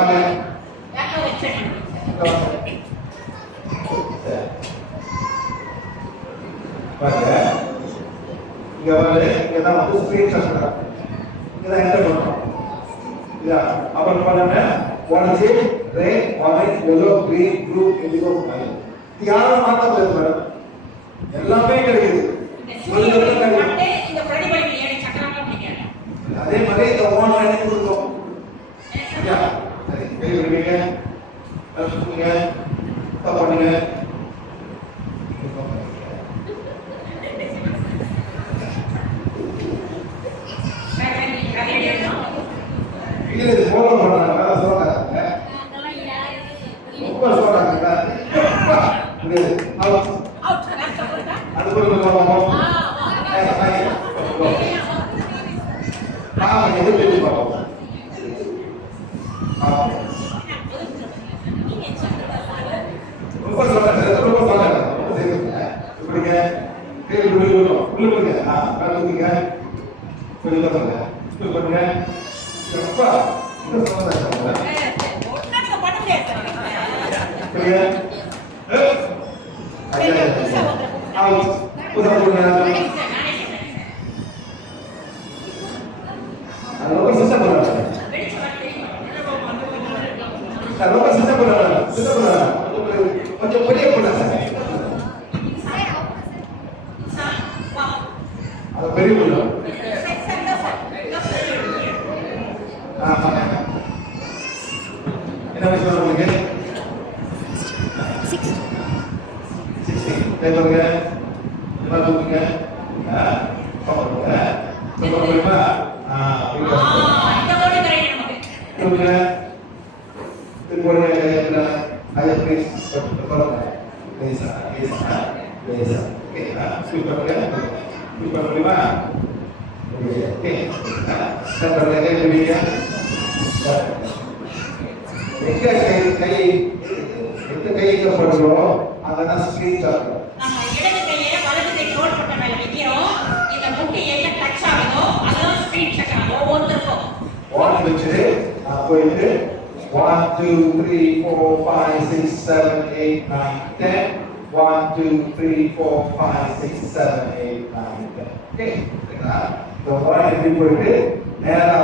வாங்க. பாருங்க இங்க வந்து இங்கதான் வந்து ஸ்கிரீன் சக்கரா இங்கதான் என்டர் பண்றோம். இதா அப்புறம் பாருங்க orange, red, orange, yellow, green, blue, indigo, green. யாரும் மாத்த முடியாது மேடம். எல்லாமே கிடைக்குது. இந்த பிரதிபலிப்பு ஏழு சக்கரமா பிடிக்காது. அதே மாதிரி இந்த ஓன் லைன் கொடுத்தோம். சரியா? சரி கை விடுவீங்க. அழுத்துங்க. ஸ்டாப் பண்ணுங்க. இது ஃபாலோ பண்ணாங்க அத சொல்றாங்க ரொம்ப சொல்றாங்க அவுட் அது ஒரு போறோம் எது பேசி பாப்போம் ரொம்ப சொல்றாங்க இப்படிங்க தேர்வு விழுவுங்க கலந்துங்க கொஞ்சம் பண்ணுங்க இது பண்ணுங்க அப்பா இந்த சம்பந்தம் ஒண்ணாங்க பண்ண முடியாது சரியா அவுட் புதுப்புங்க ரொம்ப சிஸ்டம் பண்ணுங்க ரொம்ப சிஸ்டம் பண்ணுங்க கொஞ்சம் பெரிய பண்ணுங்க அது பெரிய பண்ணுங்க என்ன விஷயம் உங்களுக்கு 60 தேவங்க என்ன தூக்குங்க பாருங்க சொல்லுங்க இந்த போடு கரெக்ட் நமக்கு தூக்குங்க திருப்போடுங்க ஐயா ப்ளீஸ் பாருங்க லேசா ஓகே சூப்பர் முடியுமா ஓகே சரி கை விடுங்க எந்த கையில போடுறோம் அதெல்லாம் ஸ்கிரீன் ஷாட் நம்ம இடது கையை வலது கை ஹோல்ட் பண்ண மேல வைக்கிறோம் இந்த முட்டி எங்க டச் ஆகுதோ அதெல்லாம் ஸ்கிரீன் ஷாட் ஆகும் ஒவ்வொருத்தருக்கும் வாட் வச்சு போயிட்டு 1 2 3 4 5 6 7 8 9 10 1 2 3 4 5 6 7 8 9 10 ஓகே சரிங்களா இந்த வாட் எப்படி போயிட்டு நேரா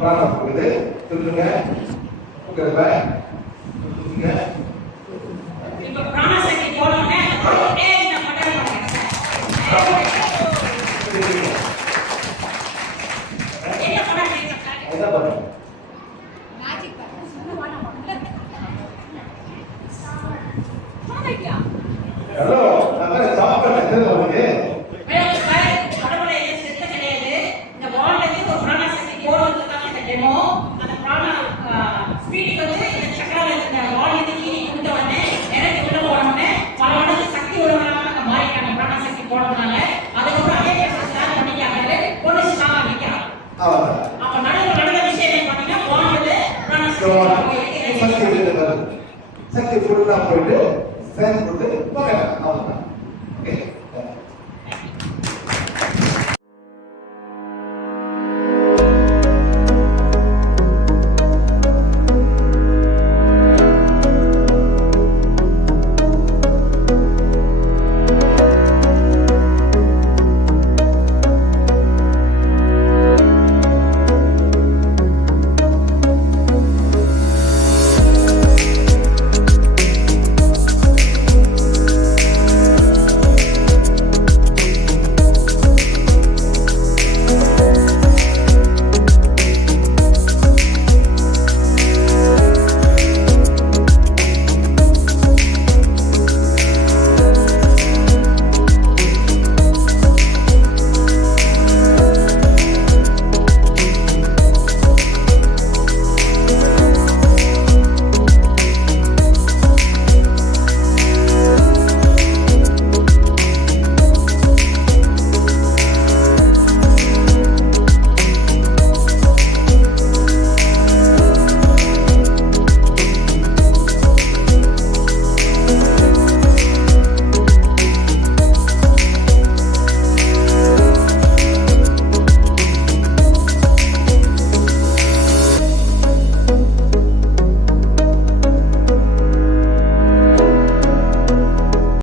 பிராண போகுது சொல்லுங்க ஓகே பை சொல்லுங்க இப்போ பிராணசக்தி போறோம்னா ஏய் நம்ம மடல் பண்ணுங்க என்ன பண்ணுங்க என்ன பண்ணுங்க மேஜிக் பண்ணுங்க சும்மா பண்ணல ஹலோ நம்ம ஸ்டாப் பண்ணது உங்களுக்கு கடவுளே செத்த கிடையாது இந்த வால்ல இருந்து ஒரு பிராணசக்தி போறதுக்காக இந்த டெமோ அந்த பிராண ஸ்பீட் வந்து இந்த சக்கரால இந்த வால்ல இருந்து கீழே குடுத்த உடனே எனக்கு உள்ள போறோம்னே பரவாயில்லை சக்தி உள்ளவனாக அந்த மாறிட்டாங்க பிராணசக்தி போறதுனால அதுக்கு அதே ஸ்டார்ட் பண்ணிக்காங்க பொண்ணு ஸ்டார்ட் பண்ணிக்கலாம் அப்ப நடந்த விஷயம் என்ன பண்ணீங்கன்னா வால்ல பிராணசக்தி சக்தி ஃபுல்லா போயிட்டு சேர்ந்து போட்டு போகலாம்